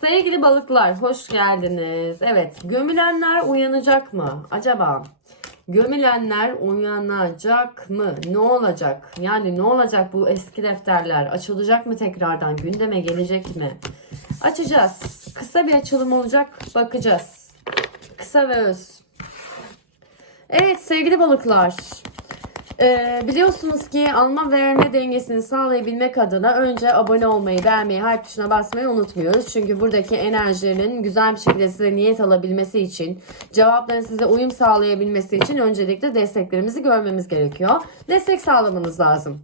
Sevgili balıklar hoş geldiniz. Evet gömülenler uyanacak mı? Acaba gömülenler uyanacak mı? Ne olacak? Yani ne olacak bu eski defterler? Açılacak mı tekrardan? Gündeme gelecek mi? Açacağız. Kısa bir açılım olacak. Bakacağız. Kısa ve öz. Evet sevgili balıklar. Ee, biliyorsunuz ki alma verme dengesini sağlayabilmek adına önce abone olmayı, beğenmeyi, hype tuşuna basmayı unutmuyoruz. Çünkü buradaki enerjinin güzel bir şekilde size niyet alabilmesi için, cevapların size uyum sağlayabilmesi için öncelikle desteklerimizi görmemiz gerekiyor. Destek sağlamanız lazım.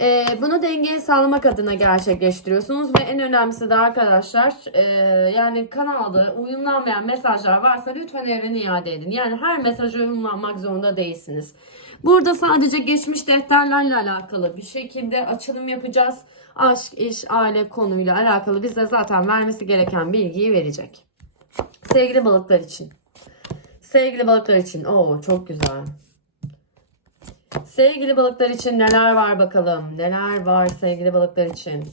Ee, bunu dengeyi sağlamak adına gerçekleştiriyorsunuz ve en önemlisi de arkadaşlar e, yani kanalda uyumlanmayan mesajlar varsa lütfen evrene iade edin. Yani her mesaja uyumlanmak zorunda değilsiniz. Burada sadece geçmiş defterlerle alakalı bir şekilde açılım yapacağız. Aşk, iş, aile konuyla alakalı bize zaten vermesi gereken bilgiyi verecek. Sevgili balıklar için. Sevgili balıklar için. Oo çok güzel. Sevgili balıklar için neler var bakalım? Neler var sevgili balıklar için?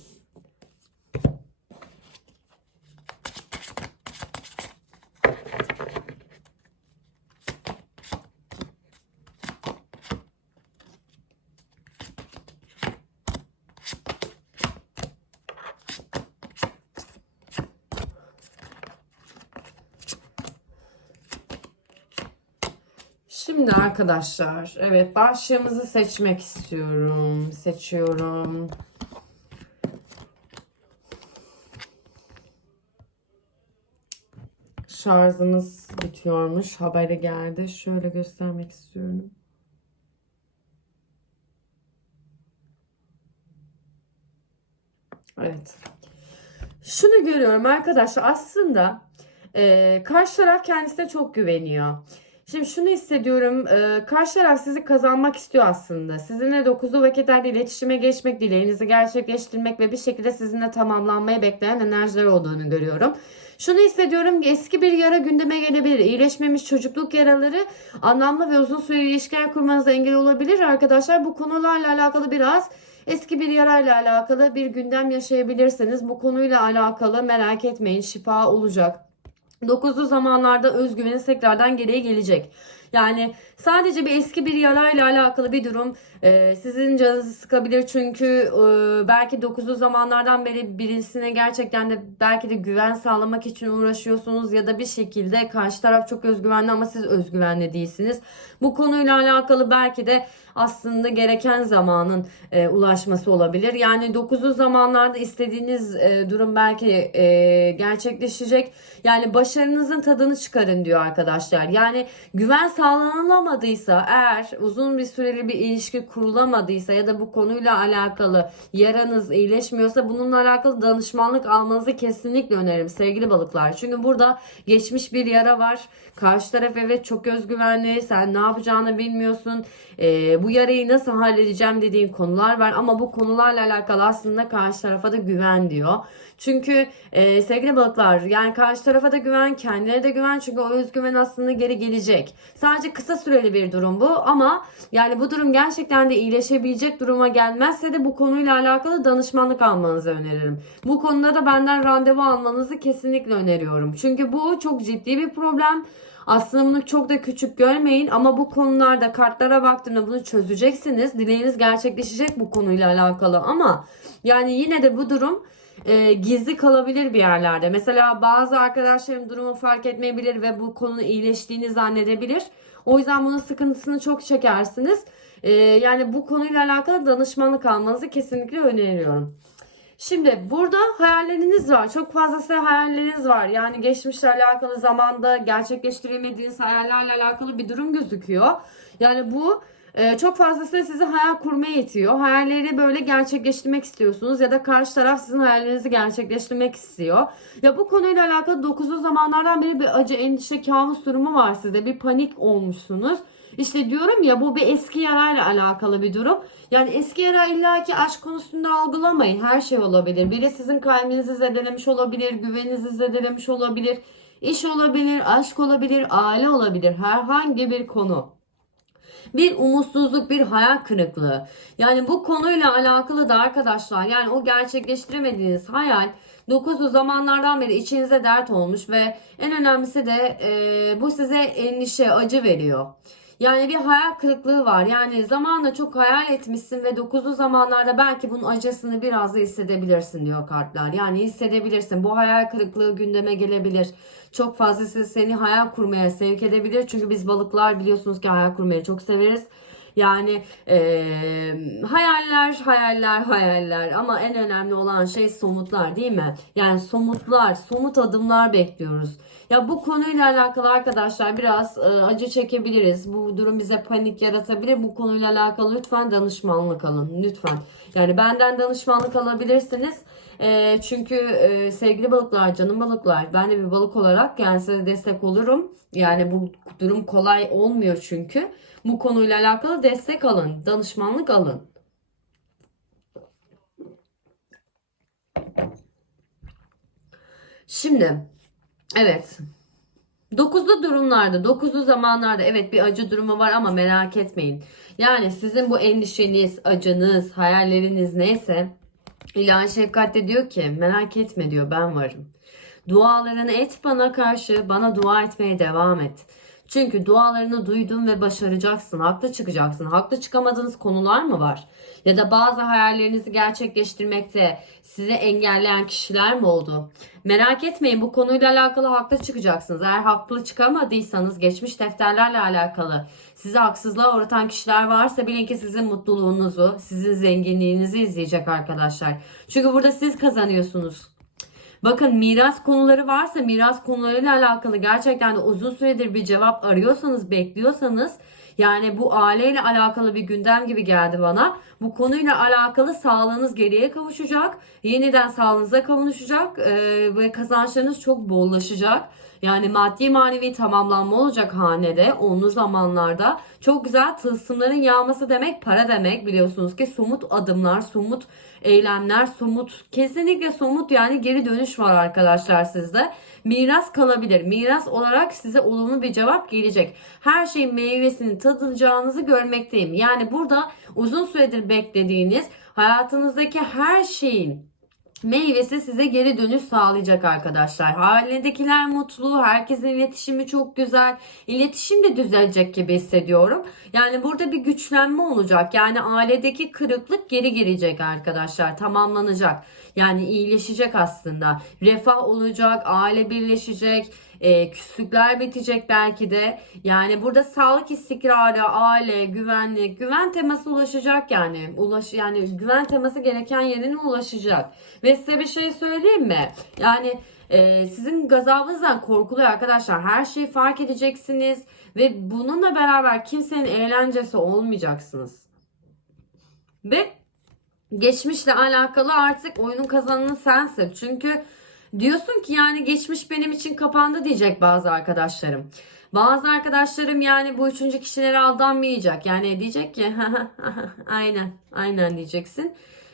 Şimdi arkadaşlar, evet başlığımızı seçmek istiyorum. Seçiyorum. Şarjımız bitiyormuş. Haberi geldi. Şöyle göstermek istiyorum. Evet. Şunu görüyorum arkadaşlar. Aslında e, karşı taraf kendisine çok güveniyor. Şimdi şunu hissediyorum. E, karşı taraf sizi kazanmak istiyor aslında. Sizinle dokuzlu vakitlerde iletişime geçmek, dileğinizi gerçekleştirmek ve bir şekilde sizinle tamamlanmayı bekleyen enerjiler olduğunu görüyorum. Şunu hissediyorum ki eski bir yara gündeme gelebilir. İyileşmemiş çocukluk yaraları anlamlı ve uzun süreli ilişkiler kurmanıza engel olabilir. Arkadaşlar bu konularla alakalı biraz eski bir yarayla alakalı bir gündem yaşayabilirsiniz. Bu konuyla alakalı merak etmeyin şifa olacak. Dokuzlu zamanlarda özgüveniz tekrardan geriye gelecek. Yani sadece bir eski bir yarayla alakalı bir durum e, sizin canınızı sıkabilir çünkü e, belki dokuzlu zamanlardan beri birisine gerçekten de belki de güven sağlamak için uğraşıyorsunuz ya da bir şekilde karşı taraf çok özgüvenli ama siz özgüvenli değilsiniz. Bu konuyla alakalı belki de aslında gereken zamanın e, ulaşması olabilir. Yani dokuzlu zamanlarda istediğiniz e, durum belki e, gerçekleşecek. Yani başarınızın tadını çıkarın diyor arkadaşlar. Yani güven sağlanamadıysa eğer uzun bir süreli bir ilişki kurulamadıysa ya da bu konuyla alakalı yaranız iyileşmiyorsa bununla alakalı danışmanlık almanızı kesinlikle öneririm sevgili balıklar. Çünkü burada geçmiş bir yara var. Karşı taraf evet çok özgüvenli. Sen ne yapacağını bilmiyorsun. Ee, bu yarayı nasıl halledeceğim dediğin konular var. Ama bu konularla alakalı aslında karşı tarafa da güven diyor. Çünkü e, sevgili balıklar yani karşı tarafa da güven, kendine de güven. Çünkü o özgüven aslında geri gelecek. Sadece kısa süreli bir durum bu ama yani bu durum gerçekten de iyileşebilecek duruma gelmezse de bu konuyla alakalı danışmanlık almanızı öneririm. Bu konuda da benden randevu almanızı kesinlikle öneriyorum. Çünkü bu çok ciddi bir problem. Aslında bunu çok da küçük görmeyin ama bu konularda kartlara baktığımda bunu çözeceksiniz. Dileğiniz gerçekleşecek bu konuyla alakalı ama yani yine de bu durum e, gizli kalabilir bir yerlerde. Mesela bazı arkadaşlarım durumu fark etmeyebilir ve bu konu iyileştiğini zannedebilir. O yüzden bunun sıkıntısını çok çekersiniz. E, yani bu konuyla alakalı danışmanlık almanızı kesinlikle öneriyorum. Şimdi burada hayalleriniz var. Çok fazlası hayalleriniz var. Yani geçmişle alakalı zamanda gerçekleştiremediğiniz hayallerle alakalı bir durum gözüküyor. Yani bu e, çok fazlasıyla sizi hayal kurmaya itiyor. Hayalleri böyle gerçekleştirmek istiyorsunuz ya da karşı taraf sizin hayallerinizi gerçekleştirmek istiyor. Ya bu konuyla alakalı 9'lu zamanlardan beri bir acı, endişe, kabus durumu var sizde. Bir panik olmuşsunuz. İşte diyorum ya bu bir eski yarayla alakalı bir durum. Yani eski yara illaki aşk konusunda algılamayın. Her şey olabilir. Biri sizin kalbinizi zedelemiş olabilir, güveninizi zedelemiş olabilir. iş olabilir, aşk olabilir, aile olabilir. Herhangi bir konu bir umutsuzluk, bir hayal kırıklığı. Yani bu konuyla alakalı da arkadaşlar yani o gerçekleştiremediğiniz hayal Dokuzlu zamanlardan beri içinize dert olmuş ve en önemlisi de e, bu size endişe, acı veriyor. Yani bir hayal kırıklığı var. Yani zamanla çok hayal etmişsin ve dokuzlu zamanlarda belki bunun acısını biraz da hissedebilirsin diyor kartlar. Yani hissedebilirsin. Bu hayal kırıklığı gündeme gelebilir. Çok fazla siz- seni hayal kurmaya sevk edebilir. Çünkü biz balıklar biliyorsunuz ki hayal kurmayı çok severiz. Yani eee, hayaller, hayaller, hayaller ama en önemli olan şey somutlar değil mi? Yani somutlar, somut adımlar bekliyoruz. Ya bu konuyla alakalı arkadaşlar biraz e, acı çekebiliriz. Bu durum bize panik yaratabilir. Bu konuyla alakalı lütfen danışmanlık alın. Lütfen. Yani benden danışmanlık alabilirsiniz. E, çünkü e, sevgili balıklar, canım balıklar, ben de bir balık olarak yani size destek olurum. Yani bu durum kolay olmuyor çünkü. Bu konuyla alakalı destek alın, danışmanlık alın. Şimdi evet. Dokuzlu durumlarda, dokuzlu zamanlarda evet bir acı durumu var ama merak etmeyin. Yani sizin bu endişeniz, acınız, hayalleriniz neyse İlahi Şefkat de diyor ki merak etme diyor ben varım. Dualarını et bana karşı, bana dua etmeye devam et. Çünkü dualarını duydun ve başaracaksın, haklı çıkacaksın. Haklı çıkamadığınız konular mı var? Ya da bazı hayallerinizi gerçekleştirmekte sizi engelleyen kişiler mi oldu? Merak etmeyin bu konuyla alakalı haklı çıkacaksınız. Eğer haklı çıkamadıysanız geçmiş defterlerle alakalı sizi haksızlığa uğratan kişiler varsa bilin ki sizin mutluluğunuzu, sizin zenginliğinizi izleyecek arkadaşlar. Çünkü burada siz kazanıyorsunuz. Bakın miras konuları varsa miras konularıyla alakalı gerçekten de uzun süredir bir cevap arıyorsanız, bekliyorsanız yani bu aileyle alakalı bir gündem gibi geldi bana. Bu konuyla alakalı sağlığınız geriye kavuşacak. Yeniden sağlığınıza kavuşacak ee, ve kazançlarınız çok bollaşacak. Yani maddi manevi tamamlanma olacak hanede onlu zamanlarda. Çok güzel tılsımların yağması demek para demek biliyorsunuz ki somut adımlar, somut eylemler, somut kesinlikle somut yani geri dönüş var arkadaşlar sizde. Miras kalabilir. Miras olarak size olumlu bir cevap gelecek. Her şeyin meyvesini tadacağınızı görmekteyim. Yani burada uzun süredir beklediğiniz hayatınızdaki her şeyin meyvesi size geri dönüş sağlayacak arkadaşlar. Halindekiler mutlu, herkesin iletişimi çok güzel. İletişim de düzelecek gibi hissediyorum. Yani burada bir güçlenme olacak. Yani ailedeki kırıklık geri gelecek arkadaşlar. Tamamlanacak. Yani iyileşecek aslında. Refah olacak, aile birleşecek. E, küslükler bitecek belki de. Yani burada sağlık istikrarı, aile, güvenlik, güven teması ulaşacak yani. Ulaş yani güven teması gereken yerine ulaşacak. Ve size bir şey söyleyeyim mi? Yani e, sizin gazabınızdan korkuluyor arkadaşlar. Her şeyi fark edeceksiniz ve bununla beraber kimsenin eğlencesi olmayacaksınız. Ve geçmişle alakalı artık oyunun kazananı sensin. Çünkü diyorsun ki yani geçmiş benim için kapandı diyecek bazı arkadaşlarım. Bazı arkadaşlarım yani bu üçüncü kişilere aldanmayacak. Yani diyecek ki aynen aynen diyeceksin.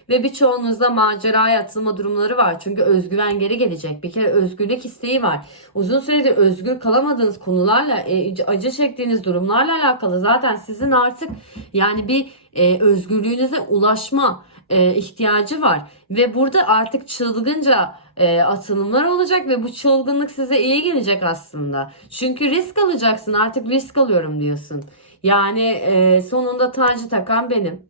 Ve birçoğunuzda maceraya atılma durumları var. Çünkü özgüven geri gelecek. Bir kere özgürlük isteği var. Uzun süredir özgür kalamadığınız konularla, e, acı çektiğiniz durumlarla alakalı zaten sizin artık yani bir e, özgürlüğünüze ulaşma e, ihtiyacı var. Ve burada artık çılgınca e, atılımlar olacak ve bu çılgınlık size iyi gelecek aslında. Çünkü risk alacaksın artık risk alıyorum diyorsun. Yani e, sonunda tacı takan benim.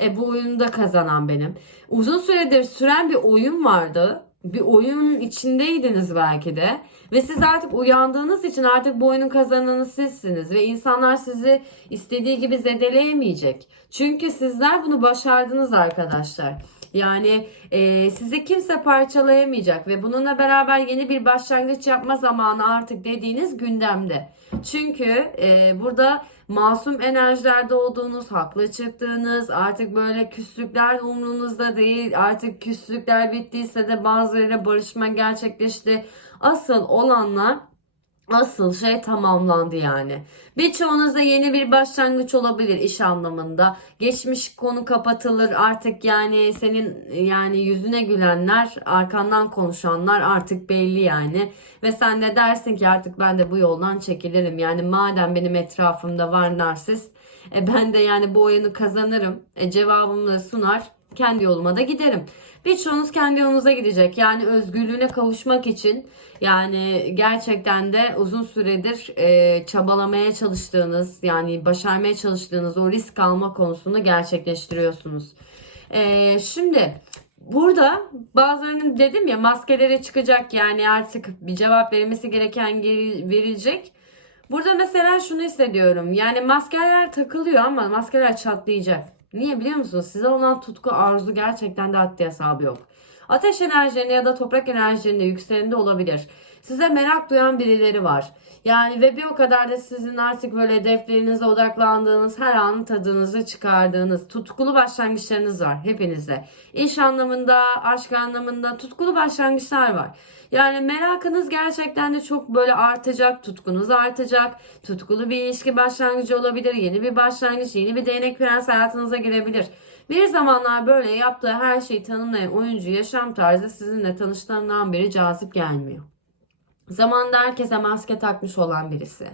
E, bu oyunda kazanan benim. Uzun süredir süren bir oyun vardı. Bir oyunun içindeydiniz belki de. Ve siz artık uyandığınız için artık bu oyunun kazananı sizsiniz. Ve insanlar sizi istediği gibi zedeleyemeyecek. Çünkü sizler bunu başardınız arkadaşlar. Yani e, sizi kimse parçalayamayacak ve bununla beraber yeni bir başlangıç yapma zamanı artık dediğiniz gündemde. Çünkü e, burada masum enerjilerde olduğunuz, haklı çıktığınız, artık böyle küslükler umrunuzda değil, artık küslükler bittiyse de bazılarıyla barışma gerçekleşti. Asıl olanlar Asıl şey tamamlandı yani. Birçoğunuzda yeni bir başlangıç olabilir iş anlamında. Geçmiş konu kapatılır artık yani senin yani yüzüne gülenler, arkandan konuşanlar artık belli yani. Ve sen de dersin ki artık ben de bu yoldan çekilirim. Yani madem benim etrafımda var narsist, e ben de yani bu oyunu kazanırım. E cevabımı da sunar kendi yoluma da giderim. Birçoğunuz kendi yolunuza gidecek. Yani özgürlüğüne kavuşmak için yani gerçekten de uzun süredir e, çabalamaya çalıştığınız yani başarmaya çalıştığınız o risk alma konusunu gerçekleştiriyorsunuz. E, şimdi burada bazılarının dedim ya maskelere çıkacak yani artık bir cevap verilmesi gereken verilecek. Burada mesela şunu hissediyorum. Yani maskeler takılıyor ama maskeler çatlayacak. Niye biliyor musunuz? Size olan tutku, arzu gerçekten de haddi hesabı yok. Ateş enerjilerinde ya da toprak enerjilerinde yükselende olabilir. Size merak duyan birileri var. Yani ve bir o kadar da sizin artık böyle hedeflerinize odaklandığınız, her anın tadınızı çıkardığınız tutkulu başlangıçlarınız var hepinizde. İş anlamında, aşk anlamında tutkulu başlangıçlar var. Yani merakınız gerçekten de çok böyle artacak, tutkunuz artacak. Tutkulu bir ilişki başlangıcı olabilir, yeni bir başlangıç, yeni bir değnek prens hayatınıza girebilir. Bir zamanlar böyle yaptığı her şeyi tanımlayan oyuncu yaşam tarzı sizinle tanıştığından beri cazip gelmiyor. Zamanında herkese maske takmış olan birisi.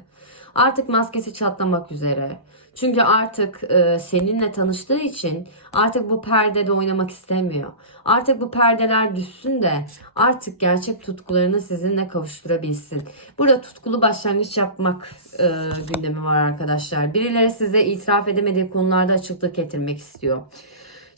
Artık maskesi çatlamak üzere. Çünkü artık e, seninle tanıştığı için artık bu perdede oynamak istemiyor. Artık bu perdeler düşsün de artık gerçek tutkularını sizinle kavuşturabilsin. Burada tutkulu başlangıç yapmak e, gündemi var arkadaşlar. Birileri size itiraf edemediği konularda açıklık getirmek istiyor.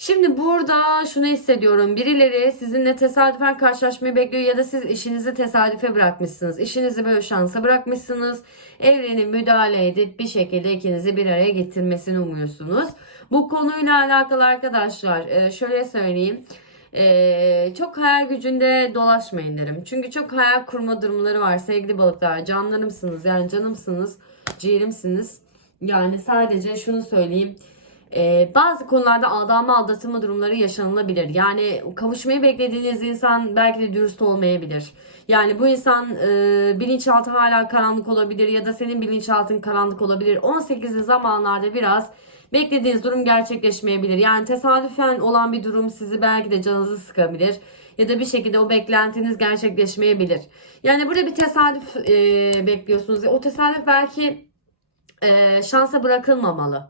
Şimdi burada şunu hissediyorum. Birileri sizinle tesadüfen karşılaşmayı bekliyor ya da siz işinizi tesadüfe bırakmışsınız. İşinizi böyle şansa bırakmışsınız. Evrenin müdahale edip bir şekilde ikinizi bir araya getirmesini umuyorsunuz. Bu konuyla alakalı arkadaşlar e, şöyle söyleyeyim. E, çok hayal gücünde dolaşmayın derim. Çünkü çok hayal kurma durumları var sevgili balıklar. Canlarımsınız yani canımsınız, ciğerimsiniz. Yani sadece şunu söyleyeyim. Ee, bazı konularda aldanma aldatılma durumları yaşanılabilir. Yani kavuşmayı beklediğiniz insan belki de dürüst olmayabilir. Yani bu insan e, bilinçaltı hala karanlık olabilir ya da senin bilinçaltın karanlık olabilir. 18'li zamanlarda biraz beklediğiniz durum gerçekleşmeyebilir. Yani tesadüfen olan bir durum sizi belki de canınızı sıkabilir. Ya da bir şekilde o beklentiniz gerçekleşmeyebilir. Yani burada bir tesadüf e, bekliyorsunuz. O tesadüf belki e, şansa bırakılmamalı.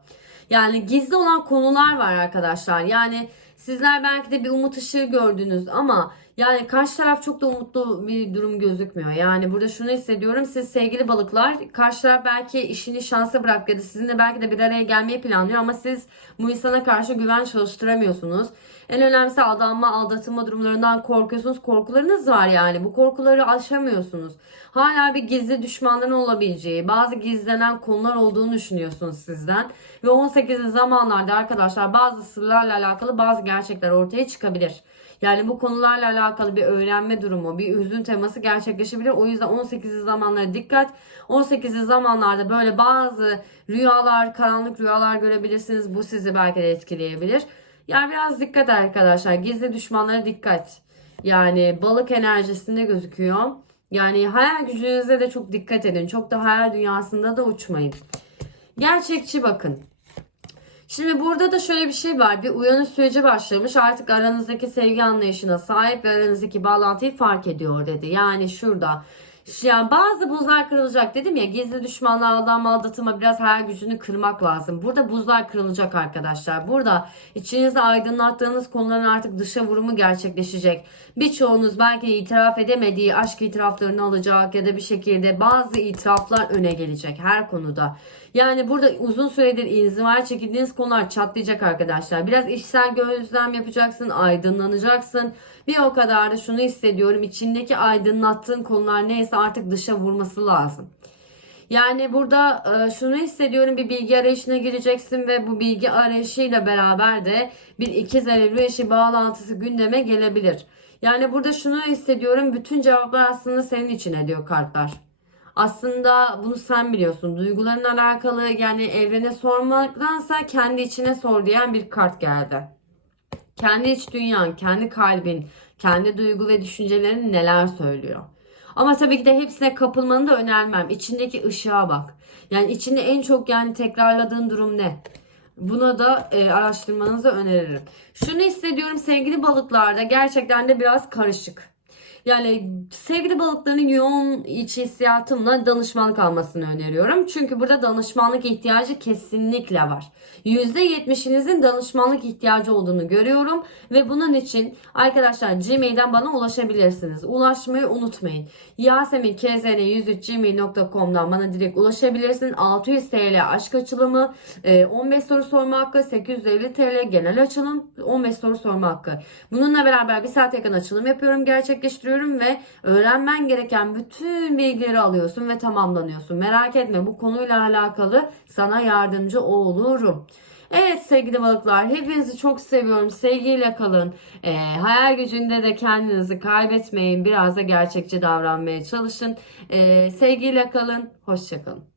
Yani gizli olan konular var arkadaşlar. Yani sizler belki de bir umut ışığı gördünüz ama yani karşı taraf çok da umutlu bir durum gözükmüyor. Yani burada şunu hissediyorum. Siz sevgili balıklar karşı taraf belki işini şansa bırak ya da sizinle belki de bir araya gelmeyi planlıyor ama siz bu insana karşı güven çalıştıramıyorsunuz. En önemlisi aldanma, aldatılma durumlarından korkuyorsunuz. Korkularınız var yani. Bu korkuları aşamıyorsunuz. Hala bir gizli düşmanların olabileceği, bazı gizlenen konular olduğunu düşünüyorsunuz sizden. Ve 18 zamanlarda arkadaşlar bazı sırlarla alakalı bazı gerçekler ortaya çıkabilir. Yani bu konularla alakalı bir öğrenme durumu, bir hüzün teması gerçekleşebilir. O yüzden 18 zamanlara dikkat. 18 zamanlarda böyle bazı rüyalar, karanlık rüyalar görebilirsiniz. Bu sizi belki de etkileyebilir. Yani biraz dikkat arkadaşlar. Gizli düşmanlara dikkat. Yani balık enerjisinde gözüküyor. Yani hayal gücünüze de çok dikkat edin. Çok da hayal dünyasında da uçmayın. Gerçekçi bakın. Şimdi burada da şöyle bir şey var. Bir uyanış süreci başlamış. Artık aranızdaki sevgi anlayışına sahip ve aranızdaki bağlantıyı fark ediyor dedi. Yani şurada yani bazı buzlar kırılacak dedim ya gizli düşmanlar aldanma aldatılma biraz hayal gücünü kırmak lazım. Burada buzlar kırılacak arkadaşlar. Burada içinizde aydınlattığınız konuların artık dışa vurumu gerçekleşecek. Birçoğunuz belki itiraf edemediği aşk itiraflarını alacak ya da bir şekilde bazı itiraflar öne gelecek her konuda. Yani burada uzun süredir inzivaya çekildiğiniz konular çatlayacak arkadaşlar. Biraz içsel gözlem yapacaksın, aydınlanacaksın. Bir o kadar da şunu hissediyorum. içindeki aydınlattığın konular neyse artık dışa vurması lazım. Yani burada e, şunu hissediyorum bir bilgi arayışına gireceksin ve bu bilgi arayışıyla beraber de bir ikiz alevli eşi bağlantısı gündeme gelebilir. Yani burada şunu hissediyorum bütün cevaplar aslında senin için ediyor kartlar. Aslında bunu sen biliyorsun. Duyguların alakalı yani evrene sormaktansa kendi içine sor diyen bir kart geldi. Kendi iç dünyan, kendi kalbin, kendi duygu ve düşüncelerin neler söylüyor. Ama tabii ki de hepsine kapılmanı da önermem. İçindeki ışığa bak. Yani içinde en çok yani tekrarladığın durum ne? Buna da e, araştırmanızı öneririm. Şunu hissediyorum sevgili balıklarda gerçekten de biraz karışık. Yani sevgili balıkların yoğun iç hissiyatımla danışmanlık almasını öneriyorum. Çünkü burada danışmanlık ihtiyacı kesinlikle var. %70'inizin danışmanlık ihtiyacı olduğunu görüyorum. Ve bunun için arkadaşlar Gmail'den bana ulaşabilirsiniz. Ulaşmayı unutmayın. Yasemin gmail.com.'dan bana direkt ulaşabilirsin. 600 TL aşk açılımı, e, 15 soru sorma hakkı, 850 TL genel açılım, 15 soru sorma hakkı. Bununla beraber bir saat yakın açılım yapıyorum, gerçekleştiriyorum ve öğrenmen gereken bütün bilgileri alıyorsun ve tamamlanıyorsun. Merak etme bu konuyla alakalı sana yardımcı olurum. Evet sevgili balıklar hepinizi çok seviyorum. Sevgiyle kalın. Ee, hayal gücünde de kendinizi kaybetmeyin. Biraz da gerçekçi davranmaya çalışın. Ee, sevgiyle kalın. Hoşçakalın.